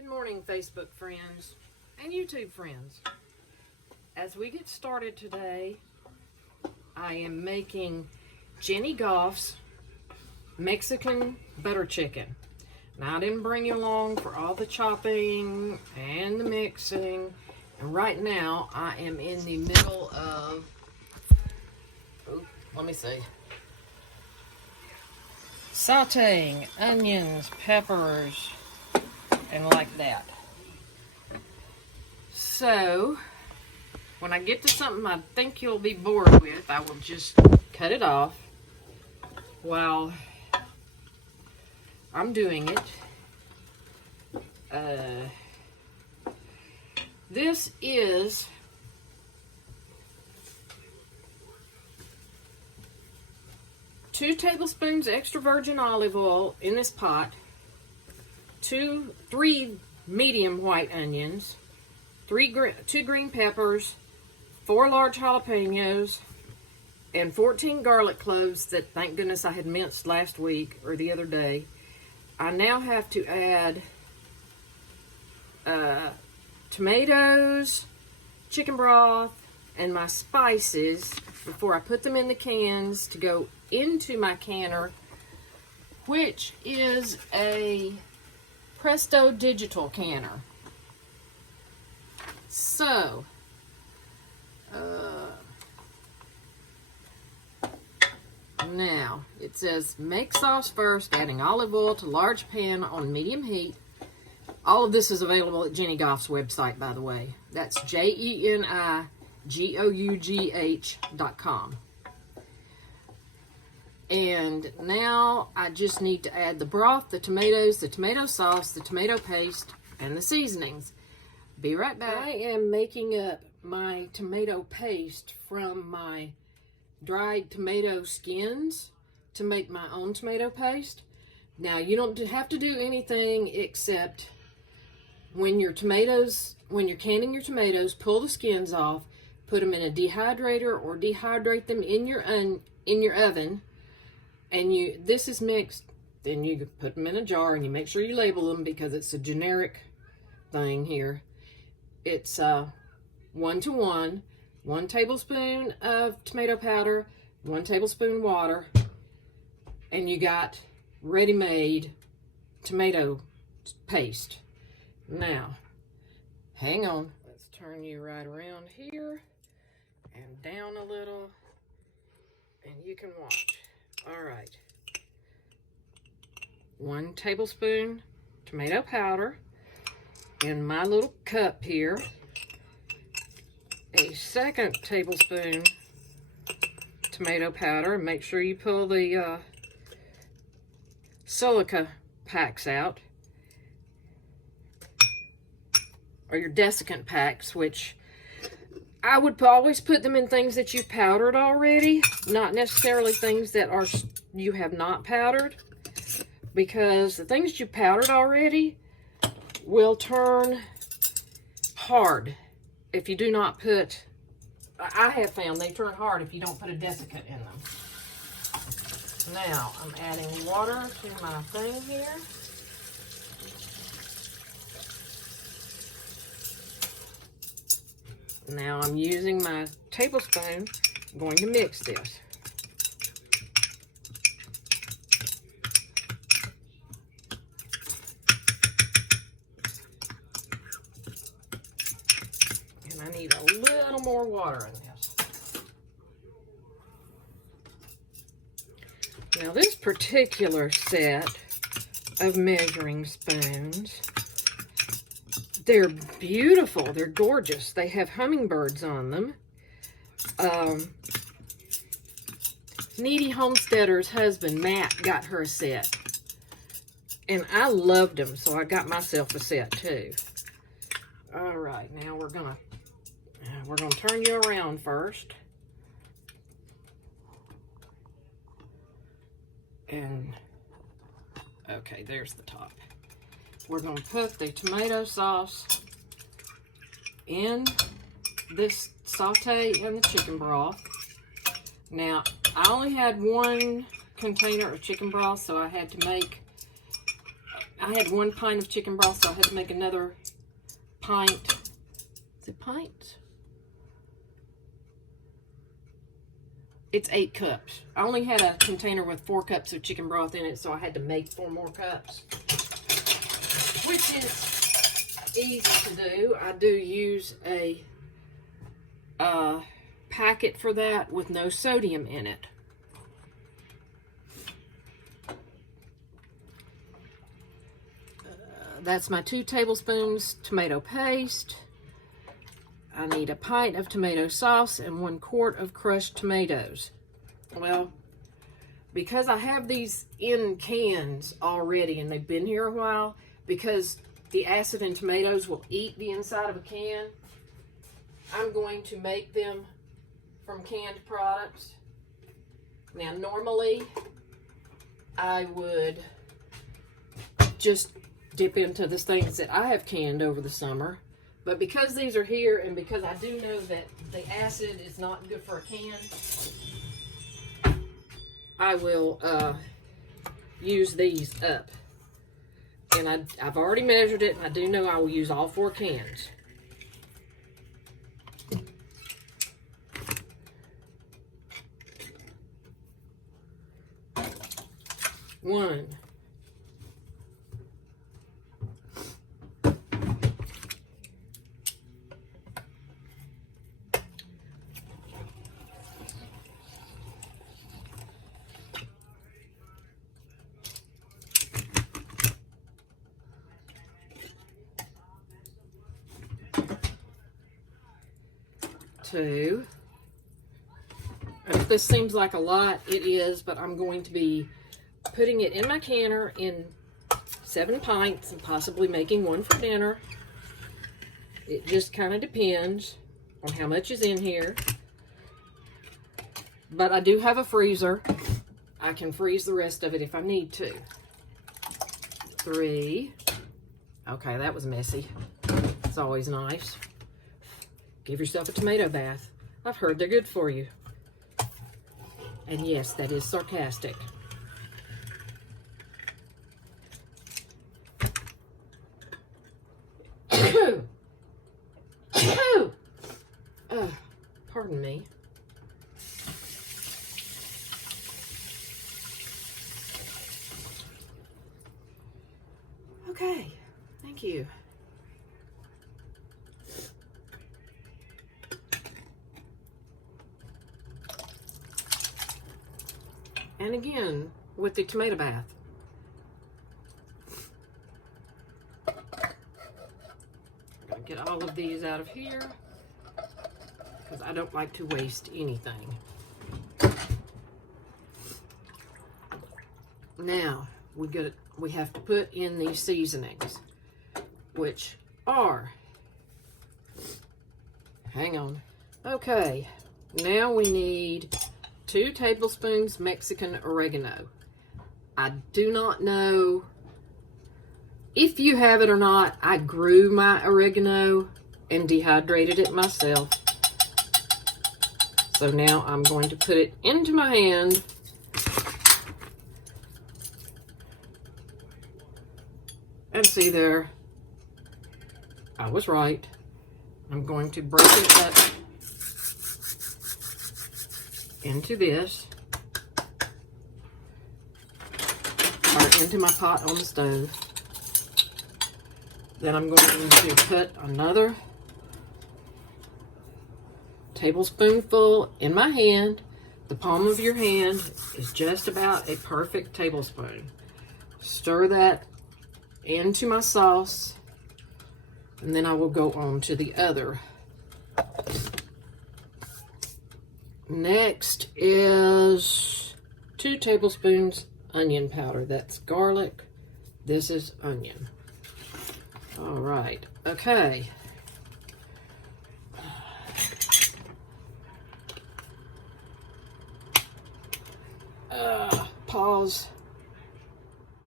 Good morning, Facebook friends and YouTube friends. As we get started today, I am making Jeni Gough's Mexican butter chicken. Now, I didn't bring you along for all the chopping and the mixing. And right now, I am in the middle of, sauteing onions, peppers, and like that. So, when I get to something I think you'll be bored with, I will just cut it off while I'm doing it. This is two tablespoons extra virgin olive oil in this pot, three medium white onions, two green peppers, 4 large jalapenos, and 14 garlic cloves that, thank goodness, I had minced last week or the other day. I now have to add tomatoes, chicken broth, and my spices before I put them in the cans to go into my canner, which is a Presto digital canner. So, now it says make sauce first, adding olive oil to large pan on medium heat. All of this is available at Jeni Gough's website, by the way. That's JeniGough.com. And now I just need to add the broth, the tomatoes, the tomato sauce, the tomato paste, and the seasonings. Be right back. I am making up my tomato paste from my dried tomato skins to make my own tomato paste. Now, you don't have to do anything except when you're canning your tomatoes, pull the skins off, put them in a dehydrator or dehydrate them in your oven. And this is mixed, then you put them in a jar and you make sure you label them because it's a generic thing here. It's 1-to-1, 1 tablespoon of tomato powder, 1 tablespoon water, and you got ready-made tomato paste. Now, hang on. Let's turn you right around here and down a little, and you can watch. All right, 1 tablespoon tomato powder in my little cup here, a 2nd tablespoon tomato powder. Make sure you pull the silica packs out, or your desiccant packs, which I would always put them in things that you powdered already, not necessarily things that you have not powdered, because the things you powdered already will turn hard if you do not put, I have found they turn hard if you don't put a desiccant in them. Now, I'm adding water to my thing here. Now I'm using my tablespoon. I'm going to mix this. And I need a little more water in this. Now this particular set of measuring spoons, they're beautiful. They're gorgeous. They have hummingbirds on them. Kneady Homesteader's husband, Matt, got her a set. And I loved them, so I got myself a set too. All right, now we're gonna turn you around first. And, okay, there's the top. We're going to put the tomato sauce in this saute and the chicken broth. Now, I only had 1 container of chicken broth, so I had to make I had 1 pint of chicken broth, so I had to make another pint. Is it pint? It's 8 cups. I only had a container with 4 cups of chicken broth in it, so I had to make 4 more cups, which is easy to do. I do use a packet for that with no sodium in it. That's my 2 tablespoons tomato paste. I need a pint of tomato sauce and 1 quart of crushed tomatoes. Well, because I have these in cans already and they've been here a while, because the acid in tomatoes will eat the inside of a can, I'm going to make them from canned products. Now, normally I would just dip into the things that I have canned over the summer. But because these are here, and because I do know that the acid is not good for a can, I will use these up. And I've already measured it, and I do know I will use all 4 cans. One. 2. And if this seems like a lot, it is, but I'm going to be putting it in my canner in 7 pints and possibly making 1 for dinner. It just kind of depends on how much is in here. But I do have a freezer. I can freeze the rest of it if I need to. 3. Okay, that was messy. It's always nice. Give yourself a tomato bath. I've heard they're good for you. And yes, that is sarcastic. Pardon me. Okay, thank you. And again, with the tomato bath. I'm gonna get all of these out of here because I don't like to waste anything. Now, we have to put in these seasonings, which are, hang on. Okay, now we need 2 tablespoons Mexican oregano. I do not know if you have it or not. I grew my oregano and dehydrated it myself. So now I'm going to put it into my hand. And see there, I was right. I'm going to break it up into this, or into my pot on the stove. Then I'm going to put another tablespoonful in my hand. The palm of your hand is just about a perfect tablespoon. Stir that into my sauce, and then I will go on to the other. Next is 2 tablespoons onion powder. That's garlic. This is onion. All right. Okay. Pause.